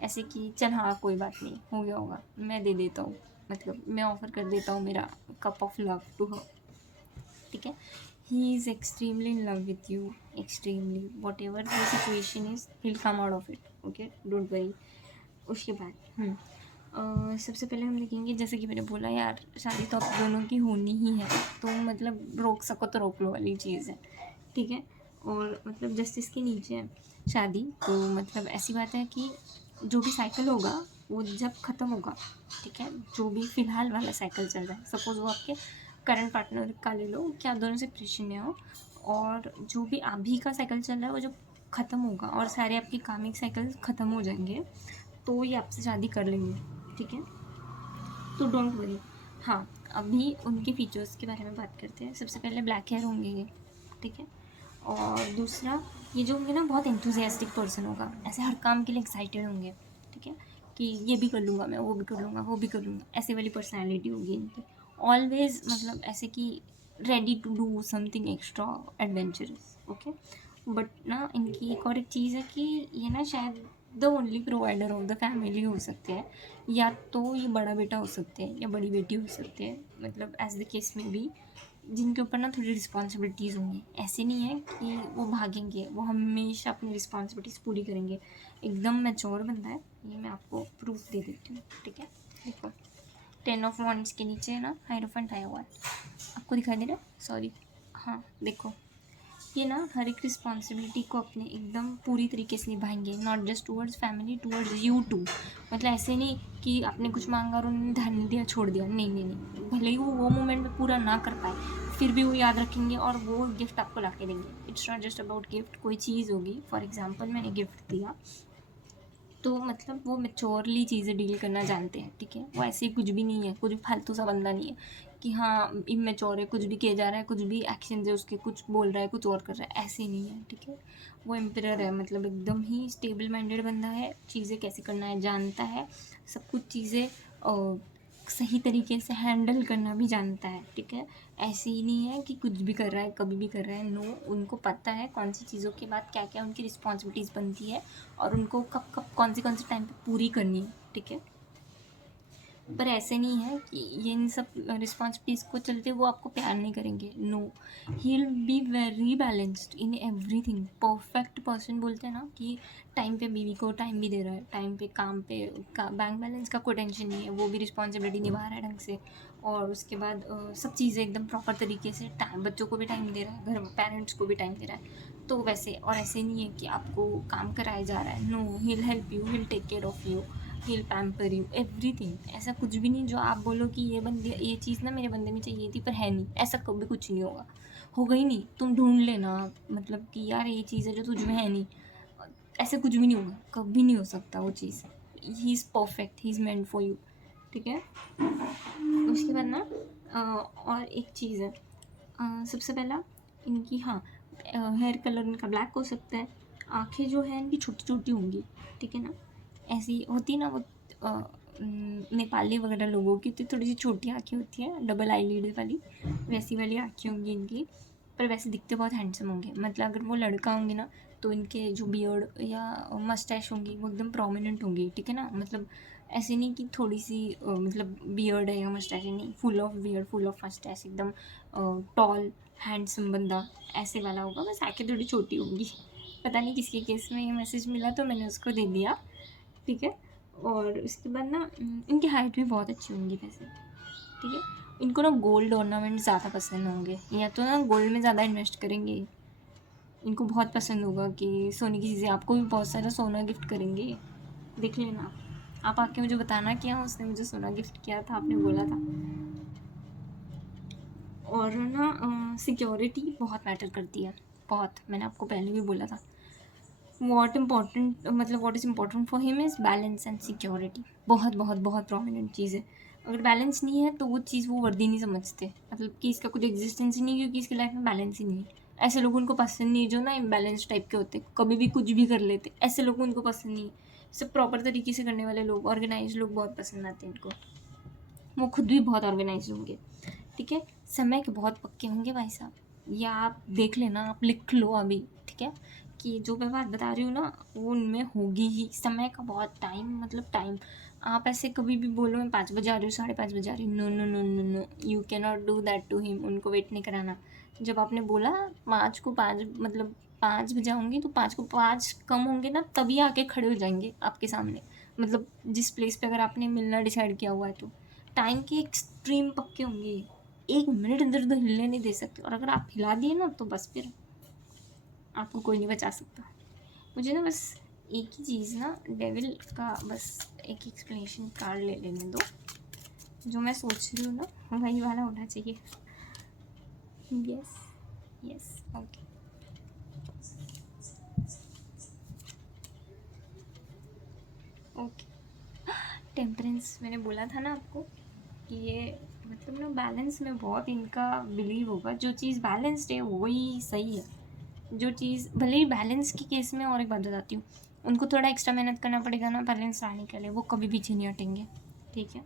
ऐसे कि चल हाँ, कोई बात नहीं, हो गया होगा, मैं दे देता हूँ, मतलब मैं ऑफ़र कर देता हूँ मेरा cup of love to her, ठीक है? He is extremely in love with you, extremely, whatever the situation is he come out of it, okay, don't worry. उसके बाद सबसे पहले हम देखेंगे, जैसे कि मैंने बोला यार शादी तो आप दोनों की होनी ही है, तो मतलब रोक सको तो रोक लो वाली चीज़ है, ठीक है, और मतलब जस्टिस के नीचे है शादी, तो मतलब ऐसी बात है कि जो भी साइकिल होगा वो जब ख़त्म होगा, ठीक है, जो भी फ़िलहाल वाला साइकिल चल रहा है, सपोज़ वो आपके करंट पार्टनर का ले लो कि आप दोनों सेपरेशन में हो, और जो भी अभी का साइकिल चल रहा है वो जब ख़त्म होगा और सारे आपके कामिक साइकिल ख़त्म हो जाएंगे, तो ये आपसे शादी कर लेंगे, ठीक है, तो डोंट वरी। हाँ, अभी उनके फीचर्स के बारे में बात करते हैं। सबसे पहले ब्लैक हेयर होंगे ये, ठीक है, और दूसरा ये जो होंगे ना बहुत एंथुजियास्टिक पर्सन होगा, ऐसे हर काम के लिए एक्साइटेड होंगे, ठीक है, कि ये भी कर लूँगा मैं, वो भी कर लूँगा, वो भी कर लूँगा, ऐसे वाली पर्सनैलिटी होगी इनकी, ऑलवेज मतलब ऐसे कि ready to do something extra adventurous, okay. But ना इनकी एक और एक चीज़ है कि ये ना शायद the only provider of the family हो सकते हैं, या तो ये बड़ा बेटा हो सकते हैं या बड़ी बेटी हो सकते हैं, मतलब एज द केस में भी, जिनके ऊपर ना थोड़ी रिस्पॉन्सिबिलिटीज़ होंगी, ऐसे नहीं है कि वो भागेंगे, वो हमेशा अपनी रिस्पॉन्सिबिलिटीज़ पूरी करेंगे, एकदम मैच्योर बंदा है, ये मैं आपको प्रूफ दे देती हूँ, ठीक है। देखो 10 ऑफ वॉन्ड्स के नीचे ना हायरोफेंट आया हुआ है, आपको दिखाई दे रहा है, सॉरी, हाँ देखो, ये ना हर एक रिस्पॉन्सिबिलिटी को अपने एकदम पूरी तरीके से निभाएंगे, not just towards family, towards you too, मतलब ऐसे नहीं कि आपने कुछ मांगा और उन्होंने ध्यान नहीं दिया, छोड़ दिया, नहीं, नहीं, नहीं, भले ही वो मोमेंट में पूरा ना कर पाए, फिर भी वो याद रखेंगे और वो गिफ्ट आपको ला के देंगे। It's not just about gift, कोई चीज़ होगी, फॉर एग्जाम्पल मैंने गिफ्ट दिया, तो मतलब वो मैच्योरली चीज़ें डील करना जानते हैं, ठीक है, वो ऐसे ही कुछ भी नहीं है, कुछ भी फालतू सा बंदा नहीं है कि हाँ इमेच्योर है, कुछ भी किया जा रहा है, कुछ भी एक्शन है उसके, कुछ बोल रहा है, कुछ और कर रहा है, ऐसे नहीं है, ठीक है। वो एम्परर है, मतलब एकदम ही स्टेबल माइंडेड बंदा है, चीज़ें कैसे करना है जानता है, सब कुछ चीज़ें सही तरीके से हैंडल करना भी जानता है, ठीक है। ऐसे ही नहीं है कि कुछ भी कर रहा है, कभी भी कर रहा है, नो, उनको पता है कौन सी चीज़ों के बाद क्या क्या उनकी रिस्पॉन्सिबिलिटीज़ बनती है, और उनको कब कब कौन से टाइम पे पूरी करनी है, ठीक है। पर ऐसे नहीं है कि ये इन सब रिस्पॉन्सिबिलिटीज़ को चलते वो आपको प्यार नहीं करेंगे, no, he will be very balanced in everything, perfect person बोलते हैं ना कि टाइम पे बीवी को टाइम भी दे रहा है, टाइम पे काम पे बैंक बैलेंस का कोई टेंशन नहीं है, वो भी रिस्पॉन्सिबिलिटी निभा रहा है ढंग से, और उसके बाद सब चीज़ें एकदम प्रॉपर तरीके से, टाइम बच्चों को भी टाइम दे रहा है, घर पेरेंट्स को भी टाइम दे रहा है, तो वैसे, और ऐसे नहीं है कि आपको काम कराया जा रहा है, no, he will help you, will take care of you, he will pamper you everything, ऐसा कुछ भी नहीं जो आप बोलो कि ये चीज़ ना मेरे बंदे में चाहिए थी पर है नहीं, ऐसा कभी कुछ नहीं होगा, होगा ही नहीं, तुम ढूंढ लेना, मतलब कि यार ये चीज़ है जो तुझ में है नहीं, ऐसे कुछ भी नहीं होगा, कभी नहीं हो सकता वो चीज़, he is perfect, he is meant for you, ठीक है। उसके बाद ना और एक चीज़ है, सबसे पहला इनकी, हाँ, हेयर कलर इनका ब्लैक हो सकता है, आँखें जो है इनकी छोटी छोटी होंगी, ठीक है ना, ऐसी होती ना वो नेपाली वगैरह लोगों की तो थोड़ी सी छोटी आँखें होती हैं, डबल आईलिड वाली, वैसी वाली आँखें होंगी इनकी। पर वैसे दिखते बहुत हैंडसम होंगे। मतलब अगर वो लड़का होंगे ना तो इनके जो बियर्ड या मस्टैश होंगी वो एकदम प्रोमिनेंट होंगी, ठीक है ना। मतलब ऐसे नहीं कि थोड़ी सी मतलब बियर्ड है या मस्टैश है, नहीं, full of beard, full of moustache, एकदम टॉल हैंडसम बंदा ऐसे वाला होगा। बस आँखें थोड़ी छोटी होंगी। पता नहीं किसके केस में ये मैसेज मिला तो मैंने उसको दे दिया, ठीक है। और उसके बाद ना इनकी हाइट भी बहुत अच्छी होंगी वैसे, ठीक है। इनको ना गोल्ड ऑर्नामेंट ज़्यादा पसंद होंगे, या तो ना गोल्ड में ज़्यादा इन्वेस्ट करेंगे। इनको बहुत पसंद होगा कि सोने की चीज़ें, आपको भी बहुत सारा सोना गिफ्ट करेंगे, देख लेना। आप आके मुझे बताना कि हाँ उसने मुझे सोना गिफ्ट किया था, आपने बोला था। और ना सिक्योरिटी बहुत मैटर करती है, बहुत। मैंने आपको पहले भी बोला था। What is important for him is balance and security. बहुत बहुत बहुत प्रोमिनेंट चीज़ है। अगर बैलेंस नहीं है तो वो चीज़ वो वर्दी नहीं समझते, मतलब कि इसका कुछ एग्जिस्टेंस ही नहीं है, क्योंकि इसकी लाइफ में बैलेंस ही नहीं है। ऐसे लोग उनको पसंद नहीं है जो ना इम्बैलेंस टाइप के होते, कभी भी कुछ भी कर लेते, ऐसे लोग उनको पसंद नहीं है। सब प्रॉपर तरीके से करने वाले लोग, ऑर्गेनाइज लोग बहुत पसंद आते हैं इनको। वो खुद भी बहुत ऑर्गेनाइज होंगे, ठीक है। समय के बहुत पक्के होंगे भाई साहब, या आप देख लेना, आप लिख लो अभी, ठीक है, कि जो मैं बात बता रही हूँ ना वो उनमें होगी ही। समय का बहुत टाइम, मतलब टाइम, आप ऐसे कभी भी बोलो मैं 5 बजे आ रही हूँ, 5:30 बजे आ रही हूँ, no no no no no, you can not do that to him. उनको वेट नहीं कराना। जब आपने बोला 5 को 5, मतलब 5 बजे आऊँगी, तो 5 को 5 कम होंगे ना तभी आके खड़े हो जाएंगे आपके सामने, मतलब जिस प्लेस पे अगर आपने मिलना डिसाइड किया हुआ है तो। टाइम के एक्सट्रीम पक्के होंगे, 1 मिनट इधर उधर हिलने नहीं दे सकते। और अगर आप हिला दिए ना तो बस फिर आपको कोई नहीं बचा सकता। मुझे ना बस एक ही चीज़ ना डेविल का बस एक एक्सप्लेनेशन कार्ड ले लेने दो, जो मैं सोच रही हूँ ना वही वाला होना चाहिए। Yes yes, okay okay. Temperance, मैंने बोला था ना आपको कि ये मतलब ना बैलेंस में बहुत इनका बिलीव होगा। जो चीज़ बैलेंस्ड है वही सही है। जो चीज़ भले ही बैलेंस के केस में, और एक बात बताती हूँ, उनको थोड़ा एक्स्ट्रा मेहनत करना पड़ेगा ना बैलेंस लाने के लिए, वो कभी पीछे नहीं हटेंगे, ठीक है।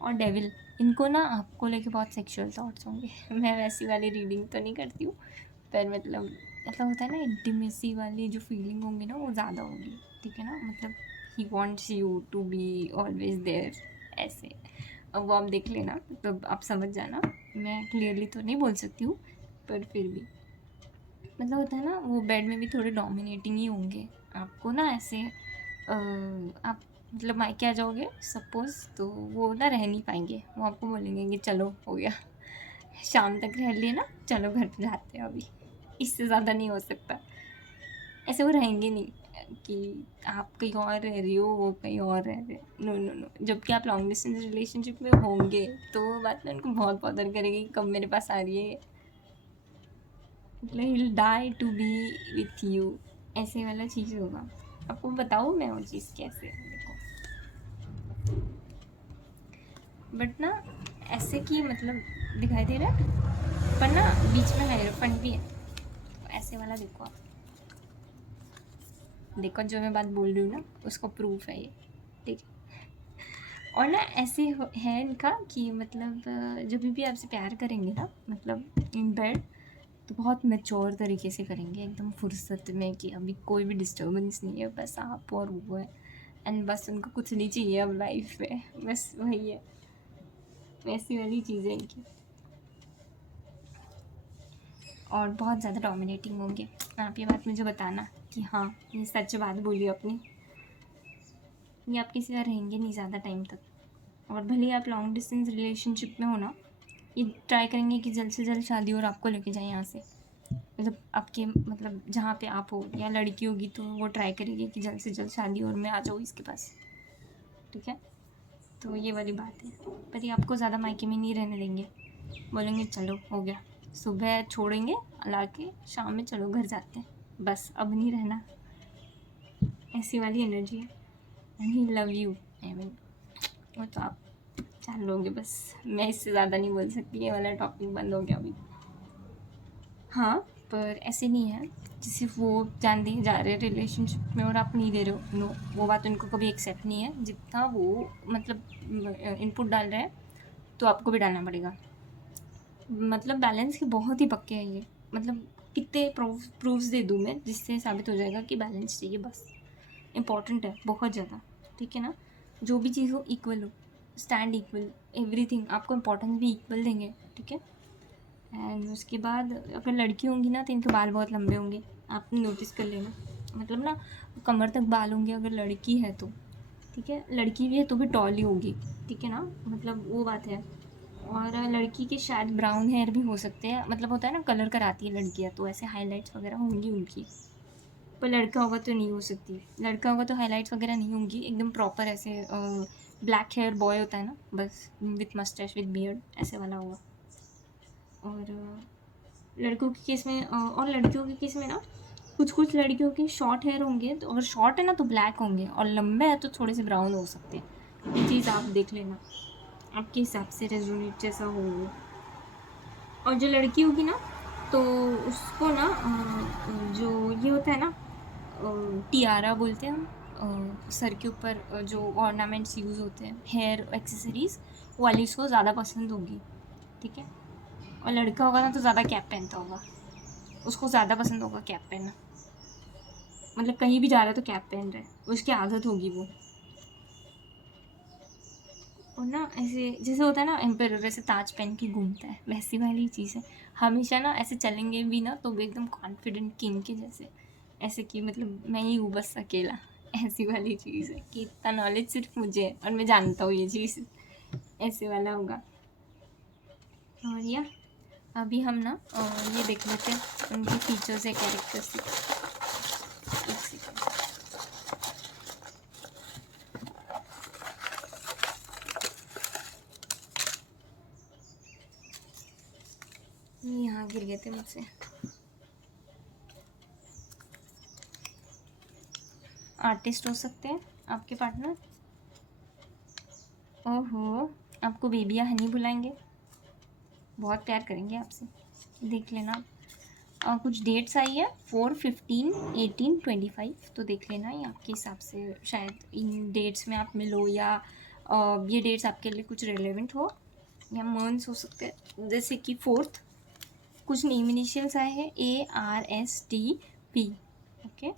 और डेविल, इनको ना आपको लेके बहुत सेक्सुअल थॉट्स होंगे। मैं वैसी वाली रीडिंग तो नहीं करती हूँ, पर मतलब ऐसा होता है ना, इंटीमेसी वाली जो फीलिंग होंगी ना वो ज़्यादा होगी, ठीक है ना। मतलब he wants you to be always there, ऐसे। अब वो आप देख लेना, मतलब आप समझ जाना। मैं क्लियरली तो नहीं बोल सकती हूँ, पर फिर भी मतलब होता है ना, वो बेड में भी थोड़े डोमिनेटिंग ही होंगे आपको ना, ऐसे आप मतलब मायके आ जाओगे सपोज़, तो वो ना रह नहीं पाएंगे। वो आपको बोलेंगे कि चलो हो गया, शाम तक रह लिए ना, चलो घर पे जाते हैं अभी, इससे ज़्यादा नहीं हो सकता। ऐसे वो रहेंगे नहीं कि आप कहीं और रह रही हो, वो कहीं और रह रहे, नो नो नो। जबकि आप लॉन्ग डिस्टेंस रिलेशनशिप में होंगे तो वो बात ना उनको बहुत बॉदर करेगी कि कब मेरे पास आ रही है, मतलब he'll die to be with you, ऐसे वाला चीज़ होगा। आपको बताऊँ मैं वो चीज़ कैसे है, देखो। बट ना ऐसे कि मतलब दिखाई दे रहा है, पर ना बीच में हायरफंट भी है, तो ऐसे वाला देखो आप। देखो जो मैं बात बोल रही हूँ ना उसको प्रूफ है ये, ठीक है। और ना ऐसे है इनका कि मतलब जब भी आपसे प्यार करेंगे ना, मतलब इन बेड, तो बहुत मैच्योर तरीके से करेंगे, एकदम फुर्सत में, कि अभी कोई भी डिस्टर्बेंस नहीं है, बस आप और वो है। एंड बस उनको कुछ नहीं चाहिए अब लाइफ में, बस वही है, वैसी वाली चीज़ें इनकी। और बहुत ज़्यादा डोमिनेटिंग होंगे। आप ये बात मुझे बताना कि हाँ ये सच बात बोली अपनी, ये आप किसी का रहेंगे नहीं ज़्यादा टाइम तक। और भले ही आप लॉन्ग डिस्टेंस रिलेशनशिप में हो ना, ये ट्राई करेंगे कि जल्द से जल्द शादी और आपको लेके जाएँ यहाँ से, मतलब आपके मतलब जहाँ पे आप हो, या लड़की होगी तो वो ट्राई करेगी कि जल्द से जल्द शादी और मैं आ जाऊँ इसके पास, ठीक है। तो ये वाली बात है। पर ये आपको ज़्यादा मायके में नहीं रहने देंगे, बोलेंगे चलो हो गया, सुबह छोड़ेंगे, ला के शाम में चलो घर जाते हैं, बस अब नहीं रहना, ऐसी वाली एनर्जी है। And he love you, I mean वो तो आप जान लोगे बस। मैं इससे ज़्यादा नहीं बोल सकती, ये वाला टॉपिक बंद हो गया अभी। हाँ, पर ऐसे नहीं है सिर्फ वो जान दिए जा रहे हैं रिलेशनशिप में और आप नहीं दे रहे हो, नो, वो बात उनको कभी एक्सेप्ट नहीं है। जितना वो मतलब इनपुट डाल रहे हैं तो आपको भी डालना पड़ेगा। मतलब बैलेंस के बहुत ही पक्के हैं ये। मतलब कितने प्रूफ्स दे दूँ मैं जिससे साबित हो जाएगा कि बैलेंस चाहिए, बस। इम्पॉर्टेंट है बहुत ज़्यादा, ठीक है ना। जो भी चीज़ हो इक्वल हो, स्टैंड इक्वल, एवरीथिंग आपको इम्पोर्टेंस भी इक्वल देंगे, ठीक है। एंड उसके बाद अगर लड़की होंगी ना तो इनके बाल बहुत लंबे होंगे, आपने नोटिस कर लेना। मतलब ना कमर तक बाल होंगे अगर लड़की है तो, ठीक है। लड़की भी है तो भी टॉल ही होगी, ठीक है ना, मतलब वो बात है। और लड़की के शायद ब्राउन हेयर भी हो सकते हैं, मतलब होता है ना कलर कराती है लड़कियाँ तो ऐसे हाइलाइट्स वगैरह होंगी उनकी। पर लड़का होगा तो नहीं हो सकती, लड़का होगा तो हाइलाइट्स वगैरह नहीं होंगी, एकदम प्रॉपर ऐसे ब्लैक हेयर बॉय होता है ना, बस विथ मस्टैश विथ बियर्ड, ऐसे वाला होगा। और लड़कों के केस में और लड़कियों के केस में ना कुछ कुछ लड़कियों के शॉर्ट हेयर होंगे, तो अगर शॉर्ट है ना तो ब्लैक होंगे, और लंबे हैं तो थोड़े से ब्राउन हो सकते हैं। ये चीज़ आप देख लेना, आपके हिसाब से रेजोनेट जैसा हो वो। और जो लड़की होगी ना तो उसको ना जो ये होता है ना टियारा बोलते हैं हम, सर के ऊपर जो ऑर्नामेंट्स यूज़ होते हैं, हेयर एक्सेसरीज वाली उसको ज़्यादा पसंद होगी, ठीक है। और लड़का होगा ना तो ज़्यादा कैप पहनता होगा, उसको ज़्यादा पसंद होगा कैप पहनना। मतलब कहीं भी जा रहा है तो कैप पहन रहा है, उसकी आदत होगी वो। और ना ऐसे जैसे होता है ना एम्पेरर ऐसे ताज पहन के घूमता है, वैसी वाली चीज़ है। हमेशा ना ऐसे चलेंगे भी ना तो भी एकदम कॉन्फिडेंट किंग के जैसे, ऐसे कि मतलब मैं ही हूँ बस अकेला, ऐसी वाली चीज़ है कि इतना नॉलेज सिर्फ मुझे है और मैं जानता हूँ ये चीज़, ऐसे वाला होगा। और या अभी हम ना ये देख लेते हैं उनकी फीचर्स है, कैरेक्टरिस्टिक्स। एक सेकेंड, ये यहाँ गिर गए थे मुझसे। आर्टिस्ट हो सकते हैं आपके पार्टनर। ओहो, आपको बेबी या हनी बुलाएंगे, बहुत प्यार करेंगे आपसे, देख लेना। कुछ डेट्स आई है 4, 15, 18, 25, तो देख लेना ये आपके हिसाब से शायद इन डेट्स में आप मिलो, या ये डेट्स आपके लिए कुछ रिलेवेंट हो, या मंथ्स हो सकते हैं जैसे कि 4th, कुछ नेम इनिशियल्स आए हैं ARSTP, ओके।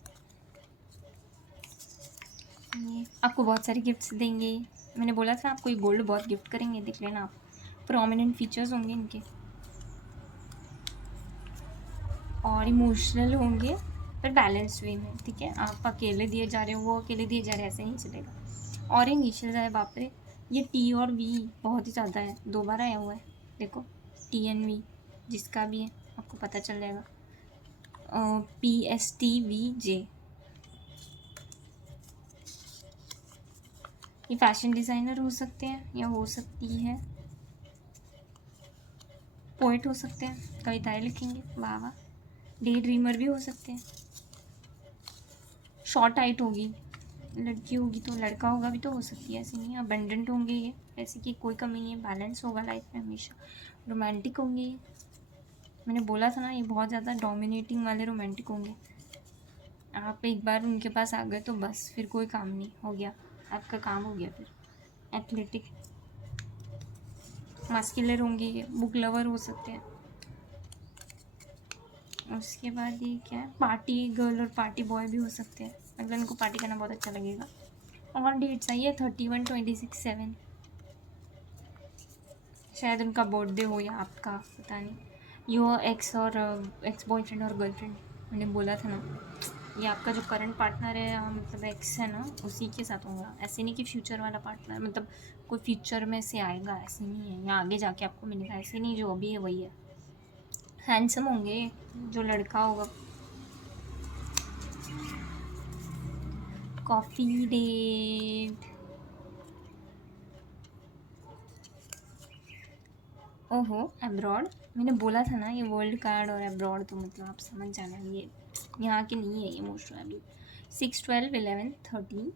ये आपको बहुत सारे गिफ्ट्स देंगे, मैंने बोला था आपको ये गोल्ड बहुत गिफ्ट करेंगे, देख लेना आप। प्रोमिनेंट फीचर्स होंगे इनके, और इमोशनल होंगे पर बैलेंस वे में, ठीक है। आप अकेले दिए जा रहे हो, वो अकेले दिए जा रहे हैं, ऐसे नहीं चलेगा। और इनिशियल है, बाप रे, ये T और V बहुत ही ज़्यादा है, 2 बार आया हुआ है, देखो TNV, जिसका भी है आपको पता चल जाएगा। PSTVJ, ये फैशन डिज़ाइनर हो सकते हैं, या हो सकती है पोइट हो सकते हैं, कविताएं लिखेंगे, वाह वाह। डे ड्रीमर भी हो सकते हैं। शॉर्ट हाइट होगी, लड़की होगी तो लड़का होगा भी तो हो सकती है, ऐसे नहीं। अबंडेंट होंगे ये, ऐसे की कोई कमी नहीं है, बैलेंस होगा लाइफ में हमेशा। रोमांटिक होंगे ये, मैंने बोला था ना ये बहुत ज़्यादा डोमिनेटिंग वाले रोमांटिक होंगे। आप एक बार उनके पास आ गए तो बस फिर कोई काम नहीं, हो गया आपका काम हो गया फिर। एथलेटिक, मस्कुलर होंगे ये, बुक लवर हो सकते हैं। उसके बाद ये क्या है, पार्टी गर्ल और पार्टी बॉय भी हो सकते हैं, मतलब इनको पार्टी करना बहुत अच्छा लगेगा। और डेट्स आई है 31, 26, 7, शायद उनका बर्थडे हो या आपका, पता नहीं। योर एक्स और एक्स बॉयफ्रेंड और गर्लफ्रेंड, मैंने बोला था ना ये आपका जो करंट पार्टनर है, मतलब एक्स है ना, उसी के साथ होगा। ऐसे नहीं कि फ्यूचर वाला पार्टनर, मतलब कोई फ्यूचर में से आएगा, ऐसे नहीं है, या आगे जाके आपको मिलेगा, ऐसे नहीं, जो अभी है वही है। हैंडसम होंगे जो लड़का होगा। कॉफ़ी डेट, ओहो अब्रॉड, मैंने बोला था ना ये वर्ल्ड कार्ड और अब्रॉड, तो मतलब आप समझ जाना ये यहाँ के नहीं है ये मोस्ट प्रॉबेबली। 6, 12, 11, 13,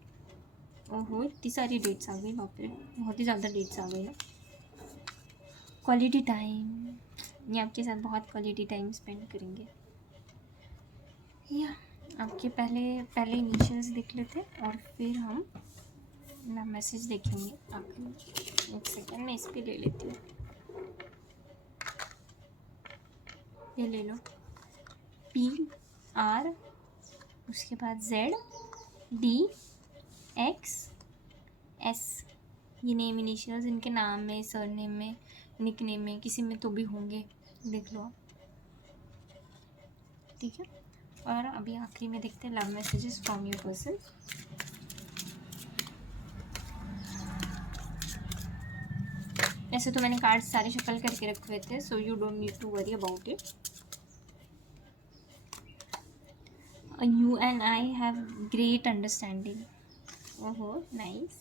ओहो इतनी सारी डेट्स आ गई, बाप रे, बहुत ही ज़्यादा डेट्स आ गई ना। क्वालिटी टाइम, ये आपके साथ बहुत क्वालिटी टाइम स्पेंड करेंगे। या आपके पहले पहले इनिशियल्स देख लेते हैं और फिर हम ना मैसेज देखेंगे आपके। एक सेकेंड, मैं इस पे ले लेती हूँ, ये ले लो। PR, उसके बाद ZDX S, ये नेम इनिशियल्स इनके नाम में, सरनेम में, निकनेम में, किसी में तो भी होंगे, देख लो आप, ठीक है। और अभी आखिरी में देखते हैं love messages from your person. ऐसे तो मैंने कार्ड्स सारे शफल करके रखे हुए थे, so you don't need to worry about it. You and I have great understanding. ओहो nice.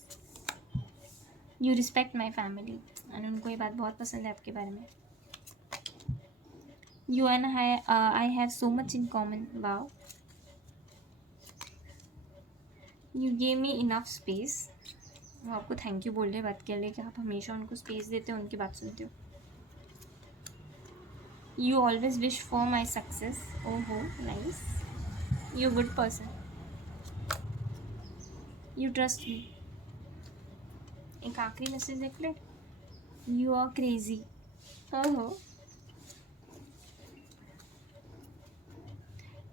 You respect my family, and उनको ये बात बहुत पसंद है आपके बारे में। You and I have so much in common. Wow. You gave me enough space. वो आपको थैंक यू बोल रहे बात के लिए कि आप हमेशा उनको स्पेस देते हो, उनकी बात सुनते हो। You always wish for my success. ओहो nice. You good person. You trust me. एक आखिरी मैसेज देख ले। You are crazy. ओहो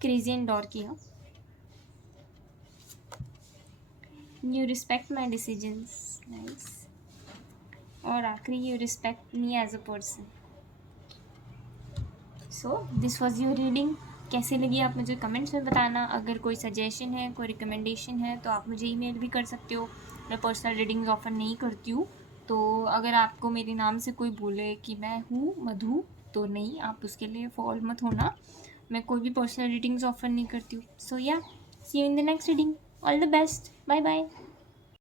क्रेजी एंड डॉर्की। हाँ, you respect my decisions, nice. और आखिरी, you respect me as a person. So this was your reading. कैसे लगी आप मुझे कमेंट्स में बताना। अगर कोई सजेशन है, कोई रिकमेंडेशन है तो आप मुझे ईमेल भी कर सकते हो। मैं पर्सनल रीडिंग्स ऑफर नहीं करती हूँ, तो अगर आपको मेरे नाम से कोई बोले कि मैं हूँ मधु, तो नहीं, आप उसके लिए फॉल मत होना। मैं कोई भी पर्सनल रीडिंग्स ऑफर नहीं करती हूँ। So yeah, see you in the next reading. All the best, bye bye.